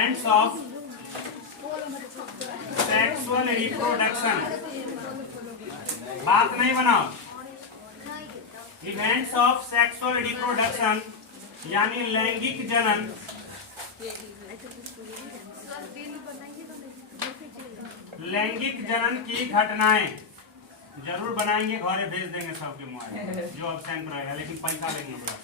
Events of sexual reproduction, बात नहीं बनाओ। इवेंट्स ऑफ सेक्सुअल रिप्रोडक्शन यानी लैंगिक जनन, लैंगिक जनन की घटनाएं जरूर बनाएंगे, घरे भेज देंगे सबके मोबाइल जो अब्सेंट रहेगा, लेकिन पैसा लेंगे पूरा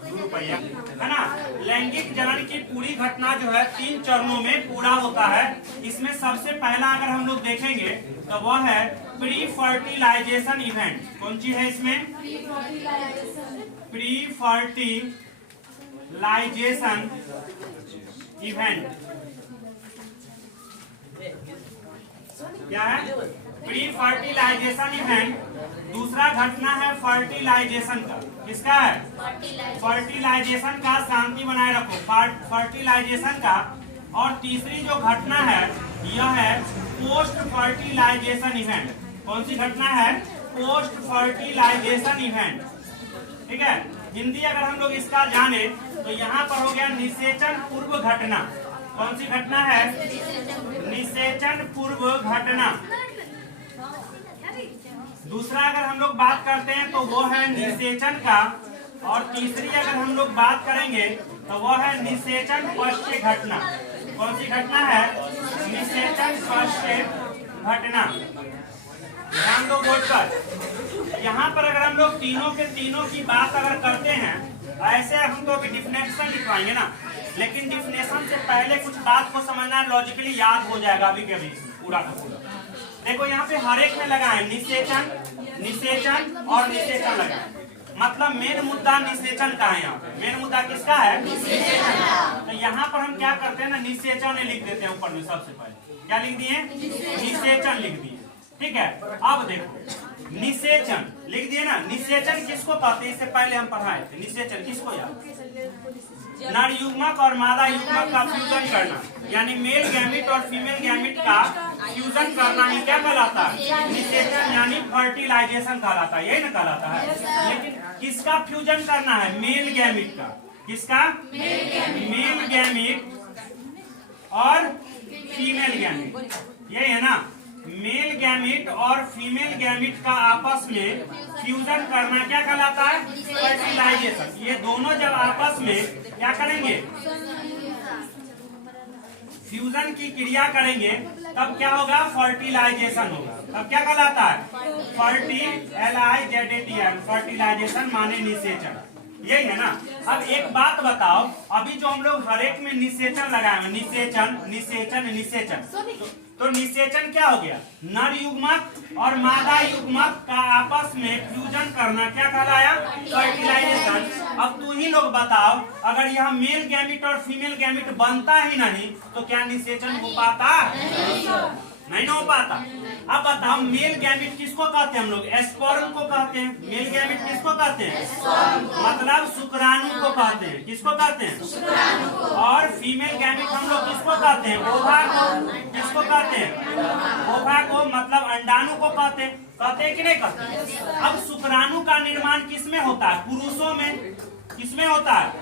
2 रुपया, है ना। लैंगिक जनन की पूरी घटना जो है 3 चरणों में पूरा होता है। इसमें सबसे पहला अगर हम लोग देखेंगे तो वह है प्री फर्टिलाइजेशन इवेंट। कौन सी है इसमें? Pre fertilization event. क्या है? Pre fertilization event. दूसरा घटना है फर्टिलाइजेशन का। किसका है? फर्टिलाइजेशन का, शांति बनाए रखो, फर्टिलाइजेशन का। और तीसरी जो घटना है यह है पोस्ट फर्टिलाइजेशन इवेंट। कौन सी घटना है? Post fertilization event. ठीक है, हिंदी अगर हम लोग इसका जाने तो यहाँ पर हो गया निषेचन पूर्व घटना। कौन सी घटना है? निषेचन पूर्व घटना। दूसरा अगर हम लोग बात करते हैं तो वो है निषेचन का, और तीसरी अगर हम लोग बात करेंगे तो वो है निषेचन पश्च घटना। कौन सी घटना है? निषेचन पश्च घटना। ध्यान दो बोर्ड पर। यहाँ पर अगर हम लोग तीनों के तीनों की बात अगर करते हैं, ऐसे हम तो अभी डिफिनेशन लिखवाएंगे ना, लेकिन डिफिनेशन से पहले कुछ बात को समझना, लॉजिकली याद हो जाएगा अभी के अभी पूरा का पूरा। देखो यहाँ पे हर एक में लगा है निषेचन, निषेचन और निषेचन लगा है। मतलब मेन मुद्दा निषेचन का है। यहाँ पे मेन मुद्दा किसका है? निषेचन। तो यहाँ पर हम क्या करते हैं ना, निषेचन लिख देते हैं ऊपर में। सबसे पहले क्या लिख दिए? निषेचन लिख दिए। ठीक है, अब देखो निषेचन लिख दिए ना। निषेचन किसको कहते हैं? इससे पहले हम पढ़ाए थे। निषेचन किसको याद? नर युग्मक और मादा युग्मक का फ्यूजन करना, यानी मेल गैमिट और फीमेल गैमिट का फ्यूजन करना ही क्या कहलाता है? निषेचन यानी फर्टिलाइजेशन कहलाता है। यही ना कहलाता है। लेकिन किसका फ्यूजन करना है? मेल गैमिट का। किसका? मेल गैमिट और फीमेल गैमिट। यही है ना। मेल गैमिट और फीमेल गैमिट का आपस में फ्यूजन करना क्या कहलाता है? फर्टिलाइजेशन। ये दोनों जब आपस में क्या करेंगे? फ्यूजन की क्रिया करेंगे, तब क्या होगा? फर्टिलाइजेशन होगा। तब क्या कहलाता है? फर्टिलाइजेशन माने निषेचन। यही है ना। अब एक बात बताओ, अभी जो हम लोग हर एक में निषेचन लगाए हैं, निषेचन निषेचन निषेचन, तो निषेचन क्या हो गया? नर युग्मक और मादा युग्मक का आपस में फ्यूजन करना क्या कहलाया? फर्टिलाइजेशन। अब तू ही लोग बताओ, अगर यह मेल गैमिट और फीमेल गैमिट बनता ही नहीं तो क्या निषेचन हो पाता? नहीं हो पाता। अब बताओ मेल गैमिट किसको कहते हैं हम लोग? स्पर्म को कहते हैं। मेल गैमिट किसको कहते हैं? मतलब शुक्राणु को कहते हैं। किसको कहते हैं? और फीमेल गैमिट हम लोग किसको कहते हैं? ओवा को। किसको कहते हैं? ओवा को, मतलब अंडाणु को कहते हैं। कहते हैं कि नहीं कहते? अब शुक्राणु का निर्माण किसमें होता है? पुरुषों में। किसमें होता है?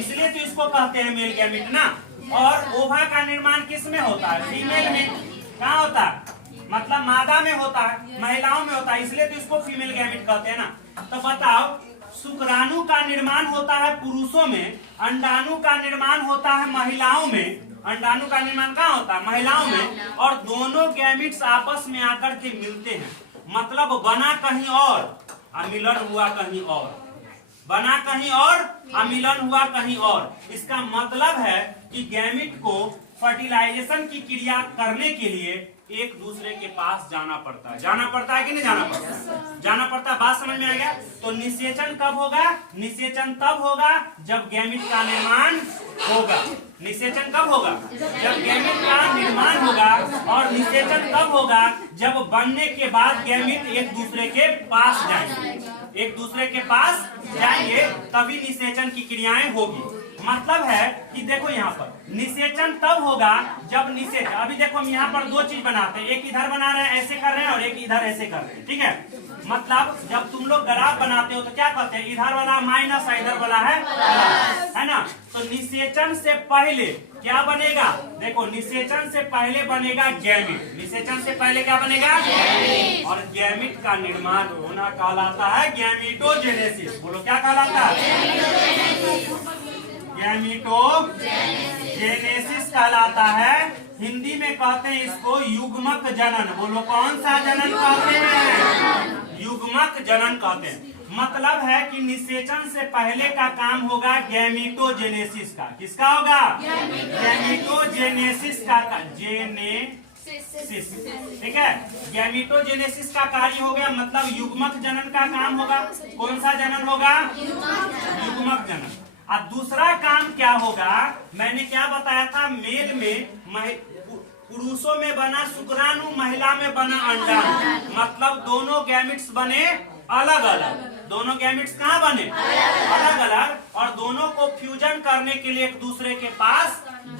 इसलिए तो इसको कहते हैं मेल गैमिट ना। और ओवा का निर्माण किसमें होता है? फीमेल में। कहाँ होता है? मतलब मादा में होता है, महिलाओं में होता है, इसलिए तो इसको फीमेल गैमिट कहते हैं ना। तो बताओ, शुक्राणु का निर्माण होता है पुरुषों में, अंडाणु का निर्माण होता है महिलाओं में। अंडाणु का निर्माण कहाँ होता है? महिलाओं में। और दोनों गैमिट्स आपस में आकर के मिलते हैं। मतलब बना कहीं और मिलन हुआ कहीं और। बना कहीं और मिलन हुआ कहीं और। इसका मतलब है कि गैमिट को फर्टिलाइजेशन की क्रिया करने के लिए एक दूसरे के पास जाना पड़ता है। जाना पड़ता है कि नहीं जाना पड़ता? जाना पड़ता है। बात समझ में आ गया? तो निषेचन कब होगा? निषेचन तब होगा जब गैमिट का निर्माण होगा। निषेचन कब होगा? जब गैमिट का निर्माण होगा। और निषेचन तब होगा जब बनने के बाद गैमिट एक दूसरे के पास जाएंगे। एक दूसरे के पास जाएंगे तभी निषेचन की क्रियाएं होगी। मतलब है कि देखो यहाँ पर निषेचन तब होगा जब निषेचन, अभी देखो हम यहाँ पर 2 चीज बनाते हैं। एक इधर बना रहे हैं, ऐसे कर रहे हैं, और एक इधर ऐसे कर रहे हैं। ठीक है, मतलब जब तुम लोग ग्राफ बनाते हो तो क्या कहते हैं, इधर वाला माइनस है, इधर वाला है ना। तो निषेचन से पहले क्या बनेगा, देखो निषेचन से पहले बनेगा गैमीट। निषेचन से पहले क्या बनेगा, और गैमीट का निर्माण होना कहलाता है गैमीटोजेनेसिस। बोलो क्या कहलाता है, गैमीटोजेनेसिस कहलाता है। हिंदी में कहते हैं इसको युग्मक जनन। बोलो कौन सा जनन कहते हैं, युग्मक जनन कहते हैं। मतलब है कि निषेचन से पहले का काम होगा गैमीटोजेनेसिस का। किसका होगा, गैमीटोजेनेसिस का, जेनेसिस, ठीक है। गैमीटोजेनेसिस का कार्य हो गया, मतलब युग्मक जनन का काम होगा। कौन सा जनन होगा, युग्मक जनन। और दूसरा काम क्या होगा, मैंने क्या बताया था, मेल में पुरुषों में बना शुक्राणु, महिला में बना अंडाणु, मतलब दोनों गैमिट्स बने अलग अलग। दोनों गैमिट्स कहाँ बने, अलग अलग, और दोनों को फ्यूजन करने के लिए एक दूसरे के पास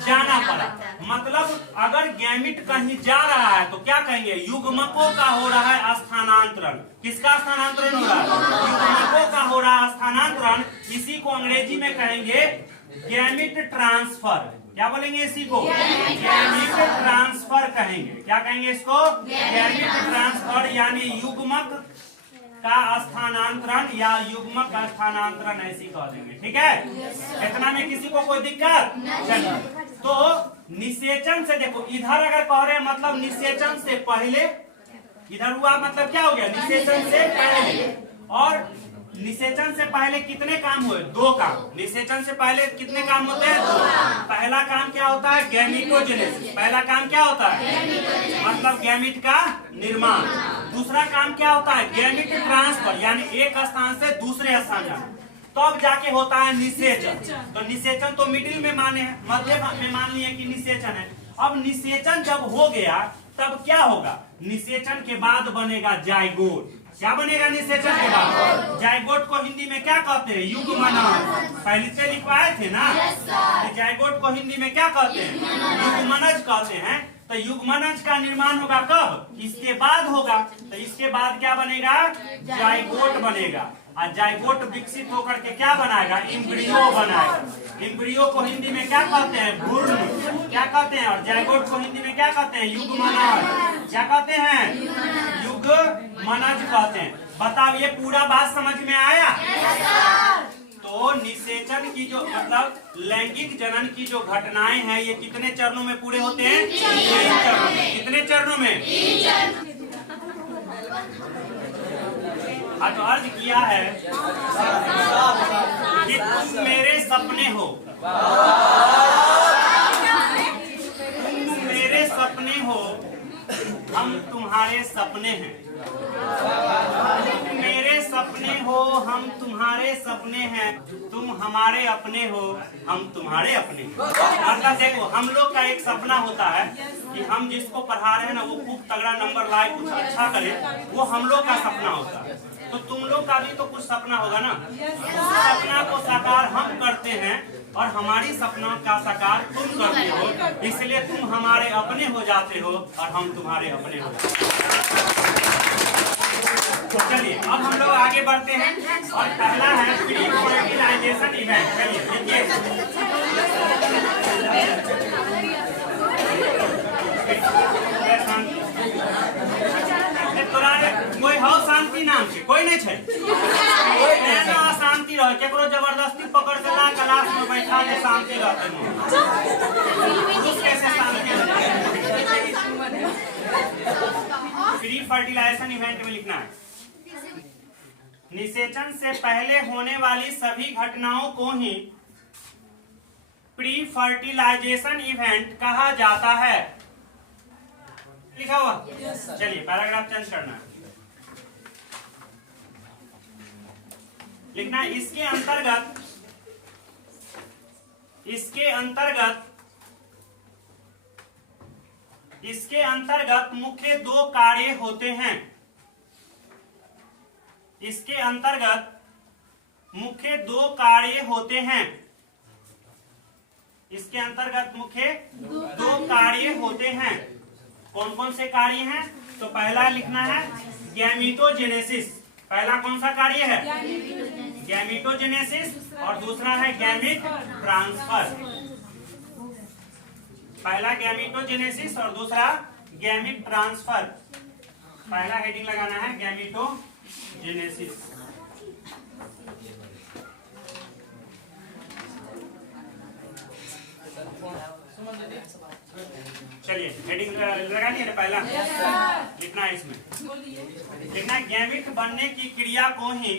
जाना पड़ा। मतलब अगर गैमिट कहीं जा रहा है तो क्या कहेंगे, युग्मकों का हो रहा है स्थानांतरण। किसका स्थानांतरण हो रहा है, युग्मकों का हो रहा है स्थानांतरण। इसी को अंग्रेजी में कहेंगे गैमिट ट्रांसफर। क्या बोलेंगे इसी को, गैमिट ट्रांसफर कहेंगे। क्या कहेंगे इसको, गैमिट ट्रांसफर, यानी युग्मक का स्थानांतरण या युग्मक का स्थानांतरण ऐसी कह देंगे। ठीक है, इतना में किसी को कोई दिक्कत नहीं। तो निषेचन से देखो, इधर अगर कह रहे हैं मतलब निषेचन से पहले, इधर हुआ मतलब क्या हो गया, निषेचन से पहले। और निषेचन से पहले कितने काम हुए, दो काम। निषेचन से पहले कितने काम होते हैं, दो। पहला काम क्या होता है, गैमीटोजेनेसिस। पहला काम क्या होता है, मतलब गैमीट का निर्माण। दूसरा काम क्या होता है, गैमीट ट्रांसफर, यानी एक स्थान से दूसरे स्थान जाना। तो अब जाके होता है निषेचन। तो निषेचन तो मिडिल में माने हैं, मध्य में मान लिए कि निषेचन है। अब निषेचन जब हो गया तब क्या होगा, निषेचन के बाद बनेगा जाइगोट। क्या बनेगा निषेचन के बाद, जाइगोट को हिंदी में क्या कहते हैं, युग्मनज। पहले से लिखवाए थे ना, जाइगोट को हिंदी में क्या कहते हैं, युग्मनज कहते हैं। तो युग्मनज का निर्माण होगा कब, इसके बाद होगा। तो इसके बाद क्या बनेगा, जाइगोट बनेगा। और जाइगोट विकसित होकर के क्या बनाएगा, इम्ब्रियो बनाएगा। इम्ब्रियो को हिंदी में क्या कहते हैं, भ्रूण। क्या कहते हैं, और जाइगोट को हिंदी में क्या कहते हैं, युग्मनज। क्या कहते हैं, युग्मनज कहते हैं। बताओ ये पूरा बात समझ में आया। तो निषेचन की जो मतलब लैंगिक जनन की जो घटनाएं हैं, ये कितने चरणों में पूरे होते हैं, 3 चरणों में। कितने चरणों में, तो अर्ज किया है कि तुम मेरे सपने हो, तुम मेरे सपने हो, हम तुम्हारे सपने हैं। तुम मेरे सपने हो, हम तुम्हारे सपने हैं। तुम हमारे अपने हो, हम तुम्हारे अपने। मतलब देखो, हम लोग का एक सपना होता है कि हम जिसको पढ़ा रहे हैं ना, वो खूब तगड़ा नंबर लाए, कुछ अच्छा करे, वो हम लोग का सपना होता है। तो तुम लोग का भी तो कुछ सपना होगा ना। उस सपना को साकार हम करते हैं और हमारी सपना का साकार तुम करते हो, इसलिए तुम हमारे अपने हो जाते हो और हम तुम्हारे अपने हो जाते हैं। तो चलिए अब हम लोग आगे बढ़ते हैं और पहला है प्री फर्टिलाइजेशन इवेंट। चलिए देखिए, कोई हो शांति नाम से कोई नहीं है, शांति रहे, केकरो जबरदस्ती पकड़ के ला क्लास में बैठा के शांति रहते प्री फर्टिलाइजेशन इवेंट में लिखना है, निषेचन से पहले होने वाली सभी घटनाओं को ही प्री फर्टिलाइजेशन इवेंट कहा जाता है। लिखा हुआ, चलिए पैराग्राफ चेंज करना है, लिखना है इसके अंतर्गत मुख्य 2 कार्य होते हैं। इसके अंतर्गत मुख्य 2 कार्य होते हैं। इसके अंतर्गत मुख्य 2 कार्य होते हैं। कौन कौन से कार्य हैं, तो पहला लिखना है गैमीटोजेनेसिस। पहला कौन सा कार्य है? गैमीटोजेनेसिस। और दूसरा है गैमीट ट्रांसफर। पहला गैमीटोजेनेसिस और दूसरा गैमीट ट्रांसफर। पहला हेडिंग लगाना है गैमीटोजेनेसिस। चलिए हेडिंग लगा लिया ना? पहला लिखना है, इसमें लिखना है गैमीट बनने की क्रिया को ही,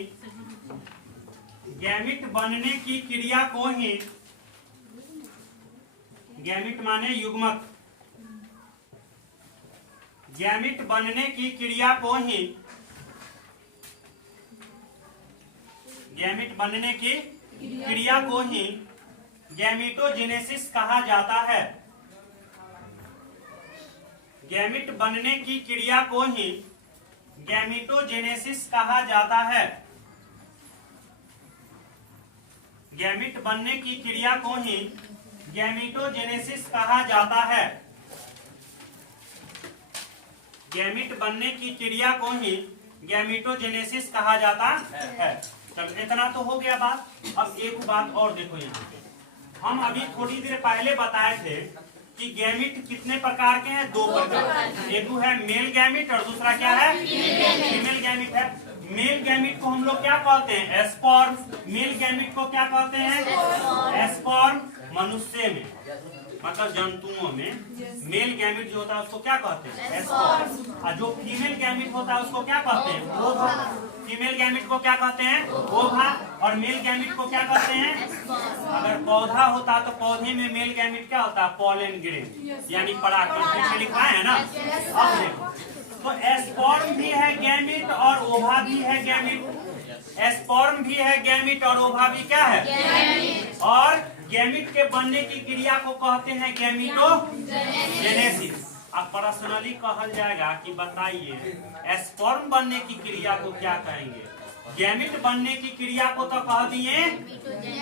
गैमीट बनने की क्रिया को ही, गैमीट माने युग्मक, गैमीट बनने की क्रिया को ही, गैमीट बनने की क्रिया को ही गैमीटोजेनेसिस कहा जाता है। गैमीट बनने की क्रिया को ही गैमीटोजेनेसिस कहा जाता है। गैमीट बनने की क्रिया को ही गैमीटोजेनेसिस कहा जाता है। गैमीट बनने की क्रिया को ही गैमीटोजेनेसिस कहा जाता है। चलो इतना तो हो गया बात। अब एक बात और देखो, यहाँ हम अभी थोड़ी देर पहले बताए थे कि गैमीट कितने प्रकार के हैं? 2 प्रकार। एक है मेल गैमीट और दूसरा क्या है? फीमेल गैमीट है। मेल गैमीट को हम लोग क्या कहते हैं? एस्पर्म। मेल गैमीट को क्या कहते हैं? एस्पर्म। मनुष्य में मतलब जंतुओं में मेल गैमीट जो होता है उसको क्या कहते हैं? एस्पर्म। और जो फीमेल गैमीट होता है उसको क्या कहते हैं? ओवा। फीमेल गैमीट को क्या कहते हैं? ओवा। और मेल गैमीट को क्या कहते हैं? अगर पौधा होता तो पौधे में मेल गैमीट क्या होता है? पॉलन ग्रेन यानी परागकण। लिखा है ना? अब देखो, तो एस्पर्म भी है गैमीट और ओवा भी है गैमीट। एस्पर्म भी है गैमीट और ओवा भी क्या है? और गैमीट के बनने की क्रिया को कहते हैं गैमीटोजेनेसिस। अब पर्सनली कहल जाएगा कि बताइए एस्पर्म बनने की क्रिया को क्या कहेंगे? गैमीट बनने की क्रिया को तो कह दिए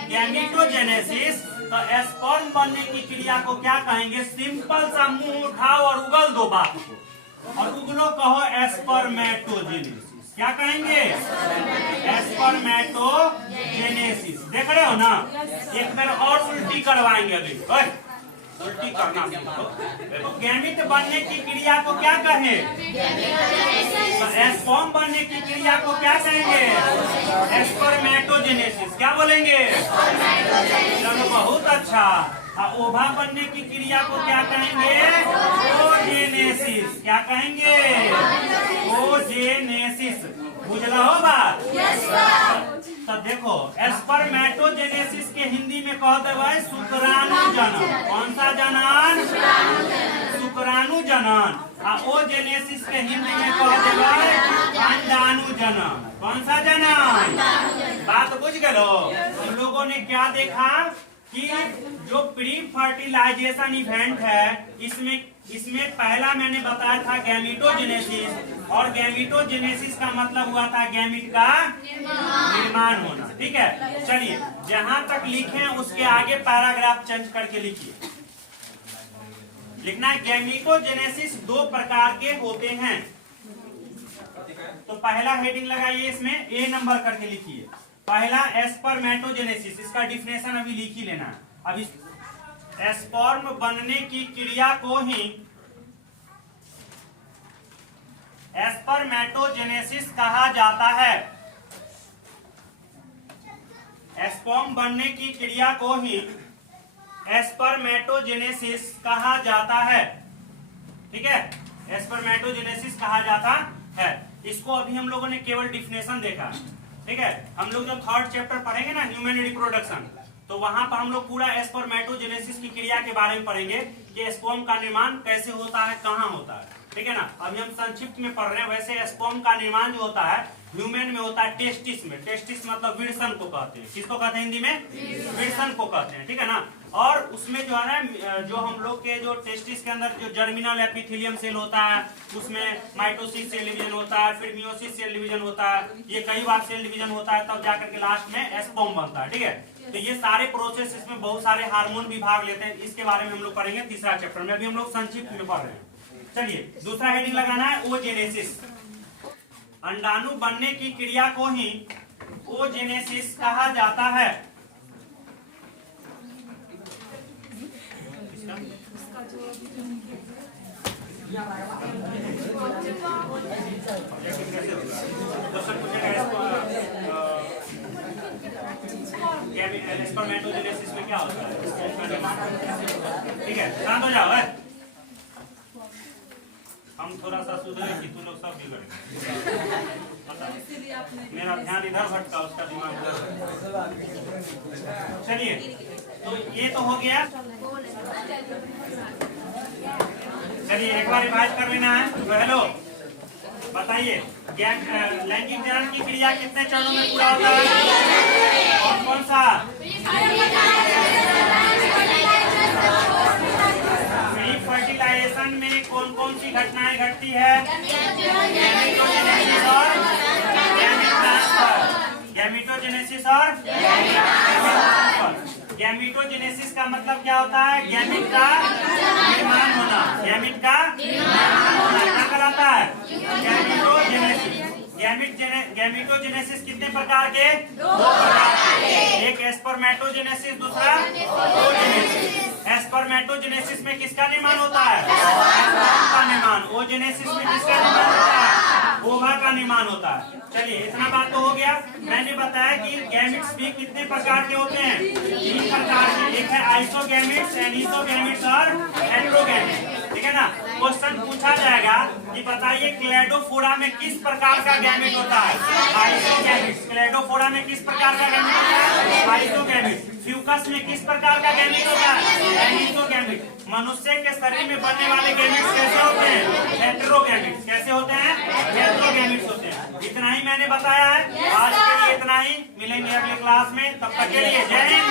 गैमीटोजेनेसिस, तो एस्पर्म बनने की क्रिया को क्या कहेंगे? सिंपल सा मुंह उठाओ और उगल दो बात को, और उगलो कहो एस्पर्मेटोजेनेसिस। क्या कहेंगे? एस्पर्मेटोजेनेसिस। देख रहे हो ना? एक बार और उल्टी करवाएंगे अभी। उल्टी करना सीखो। तो गैमीट बनने की क्रिया को क्या कहें? एस्पर्म बनने की क्रिया को क्या कहेंगे? एस्पर्मेटोजेनेसिस। क्या बोलेंगे? चलो बहुत अच्छा। ओवा बनने की क्रिया को क्या कहेंगे? ओजेनेसिस। क्या कहेंगे? ओजेनेसिस। बुझला हो बात? तो देखो एस्पर्मेटोजेनेसिस के हिंदी में कह देवे शुक्राणु जनन। कौन सा जनन? शुक्राणु जनन। और ओजेनेसिस के हिंदी में कह देवे अंडाणु जनन। कौन सा जनन? बात बुझ गलो? हम लोगों ने क्या देखा कि जो प्री फर्टिलाइजेशन इवेंट है इसमें पहला मैंने बताया था गैमीटोजेनेसिस, और गैमीटोजेनेसिस का मतलब हुआ था गैमीट का निर्माण होना। ठीक है, चलिए जहां तक लिखे उसके आगे पैराग्राफ चेंज करके लिखिए। लिखना है गैमीटोजेनेसिस 2 प्रकार के होते हैं। तो पहला हेडिंग लगाइए, इसमें ए नंबर करके लिखिए। पहला एस्पर्मेटोजेनेसिस, इसका डिफिनेशन अभी लिख ही लेना। अभी एस्पर्म बनने की क्रिया को ही एस्पर्मेटोजेनेसिस कहा जाता है। एस्पर्म बनने की क्रिया को ही एस्पर्मेटोजेनेसिस कहा जाता है। ठीक है, एस्पर्मेटोजेनेसिस कहा जाता है। इसको अभी हम लोगों ने केवल डिफिनेशन देखा। ठीक है, हम लोग जब 3rd चैप्टर पढ़ेंगे ना ह्यूमन रिप्रोडक्शन, तो वहां पर हम लोग पूरा एस्पर्मेटोजेनेसिस की क्रिया के बारे में पढ़ेंगे कि स्पर्म का निर्माण कैसे होता है, कहाँ होता है। ठीक है ना? अभी हम संक्षिप्त में पढ़ रहे हैं। वैसे स्पर्म का निर्माण जो होता है ह्यूमन में होता है टेस्टिस में। टेस्टिस मतलब विरसन को कहते हैं। किसको कहते हैं हिंदी में? विरसन को कहते हैं। ठीक है ना? और उसमें जो है ना, जो हम लोग के जो टेस्टिस के अंदर जो जर्मिनल एपिथेलियम सेल होता है, उसमें माइटोसिस सेल डिवीजन होता है, फिर मियोसिस सेल डिवीजन होता है। ये कई बार सेल डिवीजन होता है, तब जाकर के लास्ट में स्पर्म बनता है। ठीक है, तो ये सारे प्रोसेस, इसमें बहुत सारे हार्मोन भी भाग लेते हैं। इसके बारे में हम लोग पढ़ेंगे 3रा चैप्टर में। अभी हम लोग संक्षिप्त में पढ़ रहे हैं। चलिए दूसरा हेडिंग लगाना है ओजेनेसिस। अंडाणु बनने की क्रिया को ही ओजेनेसिस कहा जाता है। स्पर्मेटोजेनेसिस में क्या होता है? ठीक है, शांत हो जाओ है। हम थोड़ा सा सुधरे कि तुम लोग सब बिगड़ गए। मेरा ध्यान इधर भटका, उसका दिमाग उधर। चलिए, तो ये तो हो गया। चलिए एक बार रिवाइज कर लेना है। तो हेलो बताइए, लैंगिक चरण की क्रिया कितने चरणों में पूरा होता है? कौन कौन सा? प्री फर्टिलाइजेशन में कौन कौन सी घटनाएं घटती है? गैमेटोजेनेसिस और गैमेट ट्रांसफर। गैमेटोजेनेसिस और गैमेटोजेनेसिस का मतलब क्या होता है? गैमेट का निर्माण होना। गैमेट का निर्माण होना क्या कहलाता है? गैमेटोजेनेसिस। गैमेटोजेनेसिस कितने प्रकार के? दो प्रकार के। एक स्पर्मेटोजेनेसिस, दूसरा ओजेनेसिस। स्पर्मेटोजेनेसिस में किसका निर्माण होता है? का निर्माण। ओजेनेसिस में किसका निर्माण होता है? ओवा का निर्माण होता है। चलिए इतना बात तो हो गया। मैंने बताया कि गैमेट्स भी कितने प्रकार के होते हैं? 3 प्रकार के। एक है आइसोगैमेट्स, एनिसोगैमेट्स और हेटेरोगैमेट्स। ठीक है ना? क्वेश्चन पूछा जाएगा कि बताइए क्लेडोफोरा में किस प्रकार का गैमेट होता है? आइसोगैमेट्स। क्लेडोफोरा में किस प्रकार का गैमेट होता है? आइसोगैमेट्स। फ्यूकस में किस प्रकार का गैमेट होता है? एनिसोगैमेट। मनुष्य के शरीर में बनने वाले गैमेट्स कैसे होते हैं? हेटेरोगैमेट्स। कैसे होते हैं? हेटेरोगैमेट्स होते हैं। इतना ही मैंने बताया है। आज के लिए इतना ही। मिलेंगे अगले क्लास में, तब तक के लिए जय हिंद।